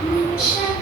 你是